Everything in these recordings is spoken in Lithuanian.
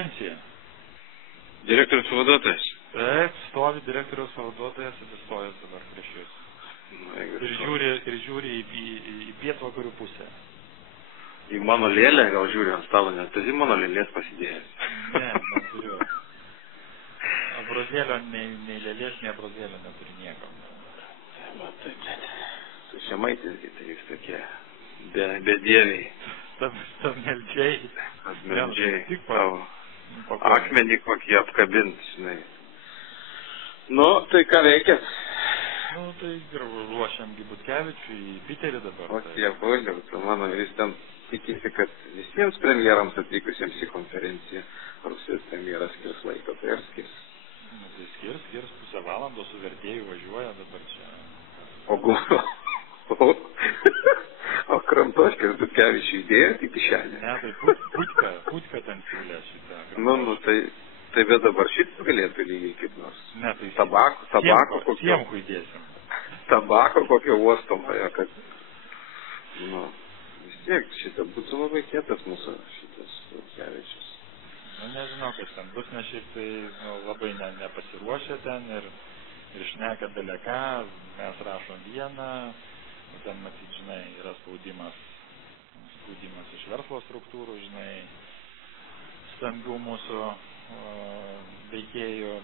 konferencija. Direktorius pavaduotojas. Taip, stovi direktoriaus pavaduotojas atsistojęs dabar prieš jūs. Ir žiūri į pietvakarių pusę. Į mano lėlę gal žiūri ant stalo, nes tu mano lėlės pasidėjęs. Ne, neturiu. Abrozėlio, nei lėlės, nei abrozėlio neturi nieko. Taip, su žemaitis, tai jūs tokie bedieviai. Stabmeldžiai. Stabmeldžiai. Tavo akmenį kokį apkabint, žinai. Nu, tai ką veikėt? Nu, tai ruošiam Butkevičių į Piterį dabar. O tie pauliau, mano vis ten tikisi, kad visiems premjerams atvykusiems į konferenciją Rusijos premjeras skirs laiko, tai ar skirs? Nu, tai skirs pusę valandos, su vertėju važiuoja dabar čia. O Kramtoškis Butkevičių įdėjo į kišenę? Ne, tai Putka ten siūlė šitą. Nu, tai bet dabar šitas galėtų lygiai kaip nors. Ne, tai tabako kokio. Siemkų įdėsim. Tabako kokio uostomoje, kad, nu, vis tiek šitą būtų labai kietas mūsų šitas Butkevičius. Nu, nežinau, kas ten bus, nes šiaip tai labai nepasiruošę ten ir šneka daleką, mes rašom vieną, ten, matyt, žinai, yra spaudimas iš verslo struktūrų, žinai, stambių mūsų veikėjų,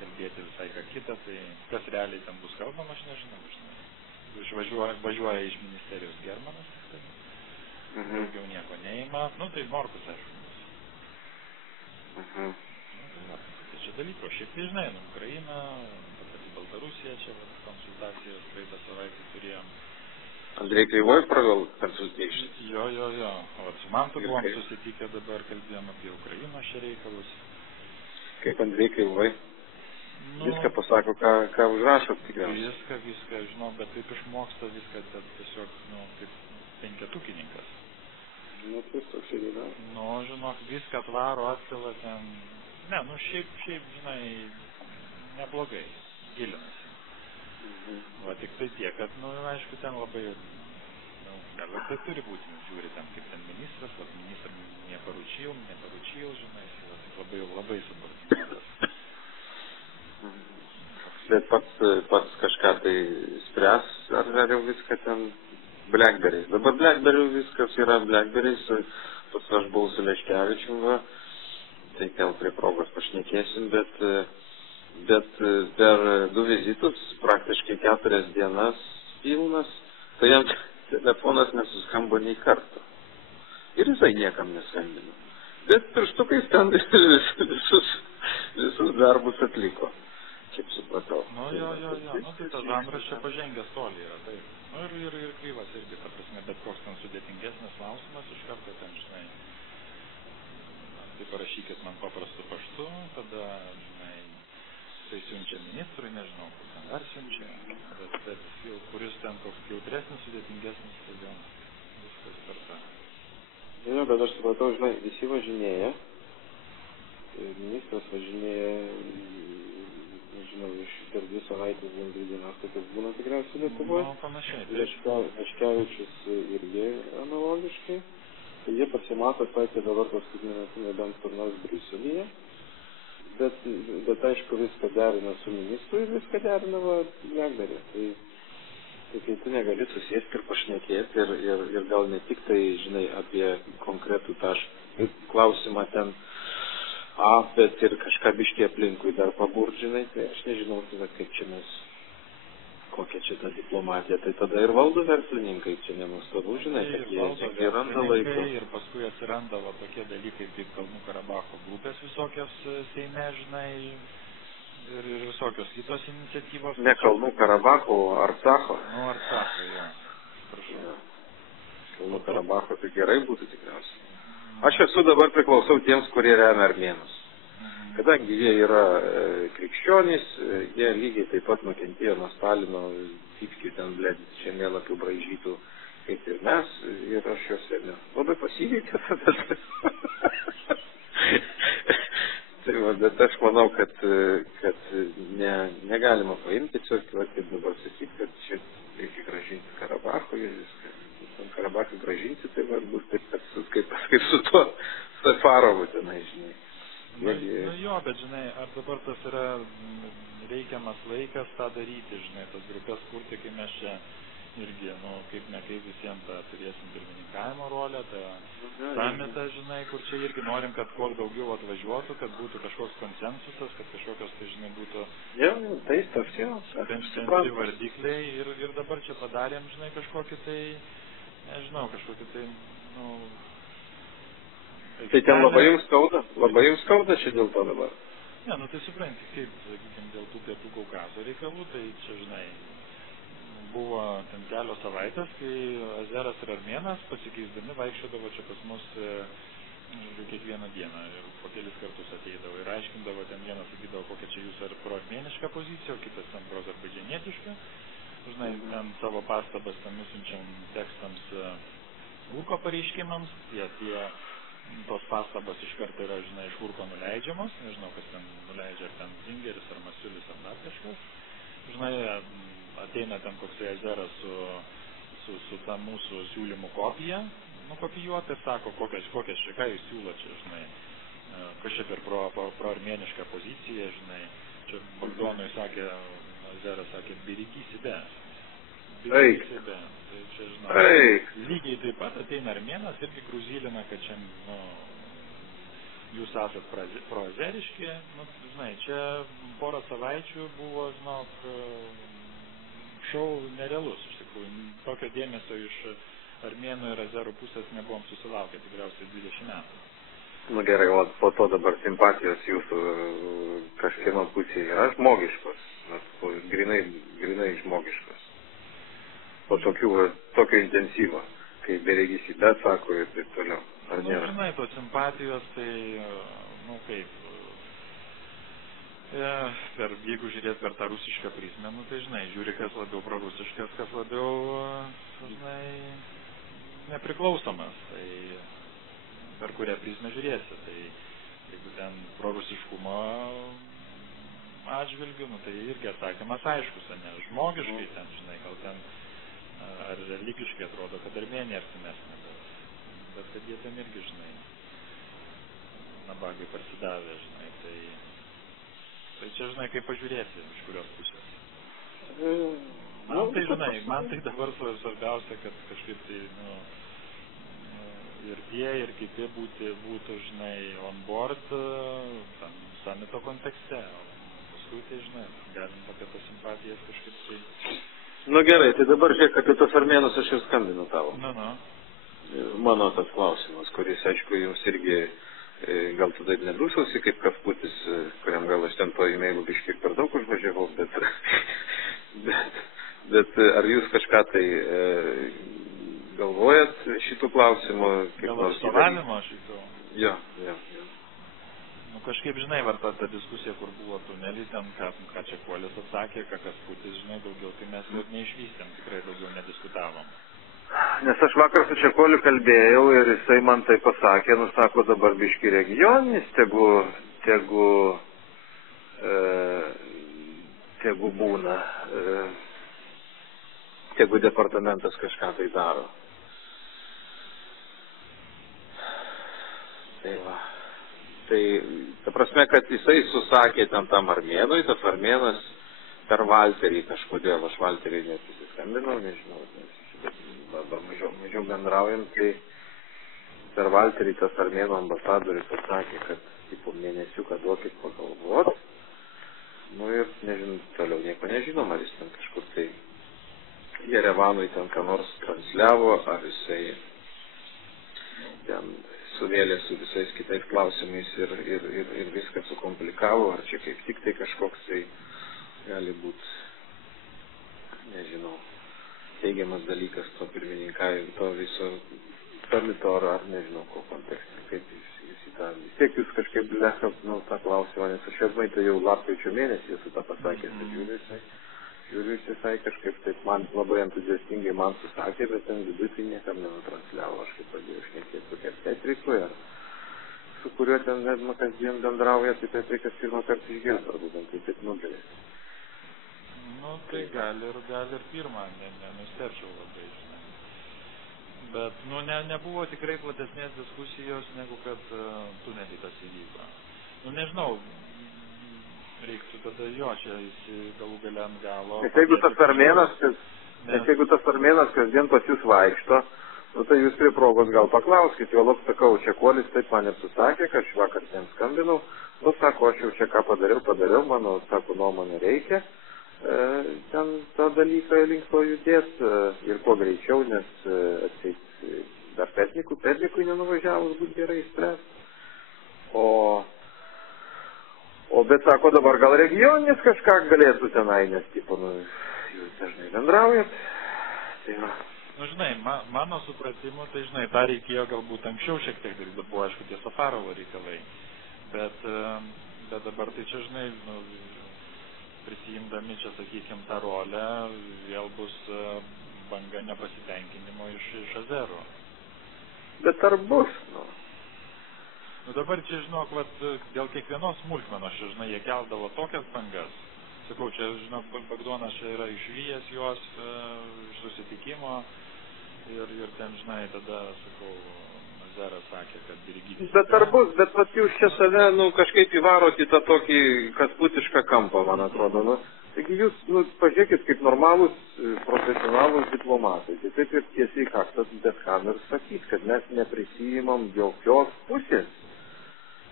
kalbėti visai ką kitą, tai kas realiai ten bus kalbama, aš nežinau, žinai. Važiuoja iš ministerijos Germanas, tai daugiau nieko neima, nu, tai Morkus, aišku. Tai čia dalyko, šiaip tai žinai, Ukraina, Baltarusija, čia konsultacijas praeitą savaitę turėjom. Andrei Kreivoj pragal konsultacijas? Jo. O su Mantu buvom susitikę dabar, kalbėjom apie Ukrainos čia reikalus. Kaip Andrei Kreivoj? Viską pasako, ką užrašot tikriausiai. Viską, žinau, bet taip išmoksta viską, tiesiog, nu, kaip penketukininkas. Nu, tai toks ir yra. Nu, žinok, viską atvaro, atpila ten. Ne, nu, šiaip, žinai, neblogai. Gilinasi. Va tik tai tiek, kad, nu, aišku, ten labai, nu, bet tai turi būti, žiūri ten, kaip ten ministras, o ministras neparučil, žinai, labai subartinuotas. Bet pats kažką tai spręs, ar jau viską ten Blackberry. Dabar Blackberry viskas yra Blackberry's, pats aš buvau su Leškevičium, tai gal prie progos pašnekėsim, bet per 2 vizitus, praktiškai 4 dienas pilnas, tai jam telefonas nesuskambo nei karto. Ir jisai niekam neskambino. Bet pirštukais ten visus darbus atliko, kaip supratau. Nu, jo, nu, tai tas žanras čia pažengęs toli yra, taip. Nu, ir Kryvas irgi, ta prasme, bet koks ten sudėtingesnis klausimas, iš karto ten, žinai, tai parašykit man paprastu paštu, tada, žinai, tai siunčia ministrui, nežinau, kur ten dar siunčia, bet kuris ten toks jautresnis, sudėtingesnis, tai viskas per tą. Jo, bet aš supratau, žinai, visi važinėja, ministras važinėja, nežinau, per 2 savaitės, 2 dienas, tokias būna tikriausiai Lietuvoje. Nu, panašiai. Leškevičius irgi analogiškai, tai jie pasimato, sakė dabar paskutinį metu nebent kur nors Briuselyje. Bet aišku, viską derina su ministru ir viską derina Blackberry. Tai kai tu negali susėsti ir pašnekėti ir gal ne tik tai, žinai, apie konkretų klausimą ten, bet ir kažką biškį aplinkui dar paburdžinai, tai aš nežinau, kaip čia mes, kokia čia ta diplomatija, tai tada ir valdo verslininkai, čia nenuostabu, žinai, kad jie randa laiko. Ir paskui atsiranda va tokie dalykai kaip Kalnų Karabacho grupės visokios Seime, žinai, ir visokios kitos iniciatyvos. Ne Kalnų Karabacho, o Arcacho. Nu, Arcacho, jo. Prašau. Kalnų Karabacho tai gerai būtų tikriausiai. Aš esu dabar priklausau tiems, kurie remia armėnus. Kadangi jie yra krikščionys, jie lygiai taip pat nukentėjo nuo Stalino, tipkių ten, žemėlapių braižytų, kaip ir mes, ir aš juos remiu. Labai pasivykė tada. Tai va, bet aš manau, kad negalima paimti tiesiog, kaip dabar sakyti, kad čia reikia gražinti Karabachą, ir viską. Karabachą gražinti, tai va, bus taip, kaip su tuo Safarovu tenai, žinai. Nu jo, bet žinai, ar dabar tas yra reikiamas laikas tą daryti, žinai, tas grupės kurti, kai mes čia irgi, kaip ne kaip visiems tą turėsim pirmininkavimo rolę, tą samitą, žinai, kur čia irgi norim, kad kuo daugiau atvažiuotų, kad būtų kažkoks konsensusas, kad kažkokios, tai žinai, būtų bendri vardikliai ir dabar čia padarėm, žinai, kažkokį tai, nežinau, kažkokį tai, Tai ten labai jums skauda čia dėl to dabar? Ne, tai supranti, kaip, sakykime, dėl tų Pietų Kaukazo reikalų, tai čia, žinai, buvo ten kelios savaitės, kai Azeras ir Armėnas pasikeisdami vaikščiodavo čia pas mus kiekvieną dieną ir po kelis kartus ateidavo ir aiškindavo, ten vienas sakydavo, kokia čia jūsų proarmėniška pozicija, o kitas ten proazerbaidžianietiška. Žinai, ten savo pastabas ten nusiunčiam tekstams Urko pareiškimams, tos pastabas iš karto yra, žinai, iš Urko nuleidžiamos, nežinau, kas ten nuleidžia, ar ten Zingeris, ar Masiulis, ar dar kažkas. Žinai, ateina ten koksai Azeras su ta mūsų siūlymų kopija, kopijuota ir sako, kokias čia, ką jūs siūlo čia, žinai, kas čia per proarmėnišką poziciją, žinai, čia Bagdonui sakė, Azeras sakė, birikysi be. Tai čia, žinai, lygiai taip pat ateina Armėnas irgi gruzylina, kad čia, jūs esat proazeriški, žinai, čia porą savaičių buvo, žinok, šou nerealus, iš tikrųjų, tokio dėmesio iš Armėnų ir Azerų pusės nebuvom susilaukę, tikriausiai 20 metų. Gerai, o po to dabar simpatijos jūsų kažkieno pusėje yra žmogiškos, grinai žmogiškos. Po tokio intensyvo, kai beregis į bet sako ir taip toliau. Ar nėra? Žinai, tos simpatijos, tai, kaip, jeigu žiūrėt per tą rusišką prizmę, tai, žinai, žiūri, kas labiau prorusiškas, kas labiau, žinai, nepriklausomas, tai per kurią prizmę žiūrėsi, tai jeigu ten prorusiškumo atžvilgiu, tai irgi atsakymas aiškus, ne, žmogiškai ten, žinai, gal ten, ar religiškai atrodo, kad Armėnija artimesnė, bet kad jie ten irgi, žinai, nabagai pasidavė, žinai, tai čia, žinai, kaip pažiūrėsi, iš kurios pusės. Man tai, žinai, man tai dabar svarbiausia, kad kažkaip tai, ir tie, ir kiti būtų, žinai, on board tam samito kontekste, o paskui tai, žinai, galim apie tas simpatijas kažkaip tai... Gerai, tai dabar žiūrėk, apie tos armėnus aš ir skambinu tavo. Mano tas klausimas, kuris, aišku, jums irgi gal tada ir nedūsausi, kaip Kafkutis, kuriam gal aš ten to e-mailų biškiai per daug užvažiavau, bet ar jūs kažką tai galvojat šitų klausimų? Gal atstovavimo šito? Jo. Kažkaip, žinai, ta diskusija, kur buvo tunelį, ten, ką Čekuolis atsakė, ką Kafkutis, žinai, daugiau, tai mes ir neišvystėm, tikrai daugiau nediskutavom. Nes aš vakar su Čekuoliu kalbėjau ir jisai man tai pasakė, sako dabar biški regioninis, tegu būna, tegu departamentas kažką tai daro. Tai va. Tai, ta prasme, kad jisai susakė tam armėnui, tas armėnas per Valterį kažkodėl, aš Valterį neprisiskambinau, nežinau, dabar mažiau bendraujam, tai per Valterį tas armėnų ambasadorius pasakė, kad tipo mėnesiuką duokit pagalvot, ir nežinau, toliau nieko nežinom, ar jis ten kažkur tai Jerevanui ten ką nors transliavo, ar jisai ten suvėlė su visais kitais klausimais ir viską sukomplikavo, ar čia kaip tik tai kažkoks tai gali būti, nežinau, teigiamas dalykas to pirmininkavimo, to viso samito, ar nežinau, ko kontekste, kaip jūs į tą, vis tiek jūs kažkaip lėkat, tą klausimą, nes aš tai jau lapkričio mėnesį esu tą pasakęs, žiūriu, jisai kažkaip taip man labai entuziastingai man susakė, bet ten vidui tai niekam nenutransliavo, aš kaip pradėjau šnekėti su Petrikui, su kuriuo ten kasdien bendrauja, tai Petrikas pirmą kartą išgirdo, būtent tai taip nugalės. Tai gal ir pirmą, nenustepčiau labai, žinai. Bet, nebuvo tikrai platesnės diskusijos, negu kad tunelį tas įvyko. Nu, nežinau, reiktų tada jo, čia galų gale ant galo. Nes jeigu tas armėnas kasdien pas jūs vaikšto, nu tai jūs prie progos gal paklauskit, jo lab sakau, Čekuolis taip man ir susakė, kad aš vakar ten skambinau, nu sako, aš jau čia ką padariau, mano, sako, nuomonė reikia, ten tą dalyką link to judėt ir kuo greičiau, nes atseit dar Petnikui nenuvažiavus būt gerai spręs. O bet sako, dabar gal regioninis kažką galėtų tenai, nes tipo, nu, jūs dažnai bendraujat. Tai va. Nu, žinai, mano supratimu, tai žinai, tą reikėjo galbūt anksčiau šiek tiek daryti, bet buvo, aišku, tie Safarovo reikalai. Bet dabar tai čia, žinai, nu, prisijimdami čia, sakykim, tą rolę, vėl bus banga nepasitenkinimo iš Azero. Bet ar bus, nu? Nu, dabar čia, žinok, vat, dėl kiekvienos smulkmenos, čia, žinai, jie keldavo tokias bangas. Sakau, čia, žinok, Bagdonas čia yra išvyjęs juos iš susitikimo ir ten, žinai, tada, sakau, Azeras sakė, kad dirigyti. Bet ar bus, bet vat jūs čia save, nu, kažkaip įvarot į tą tokį kasputišką kampą, man atrodo, nu. Taigi jūs, nu, pažiūrėkit, kaip normalūs, profesionalūs diplomatai. Tai taip ir tiesiai kaktas bet kam ir sakyt, kad mes neprisijimam jokios pusės.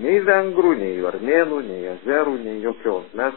Nei vengrų, nei armėnų, nei azerų, nei jokios. Mes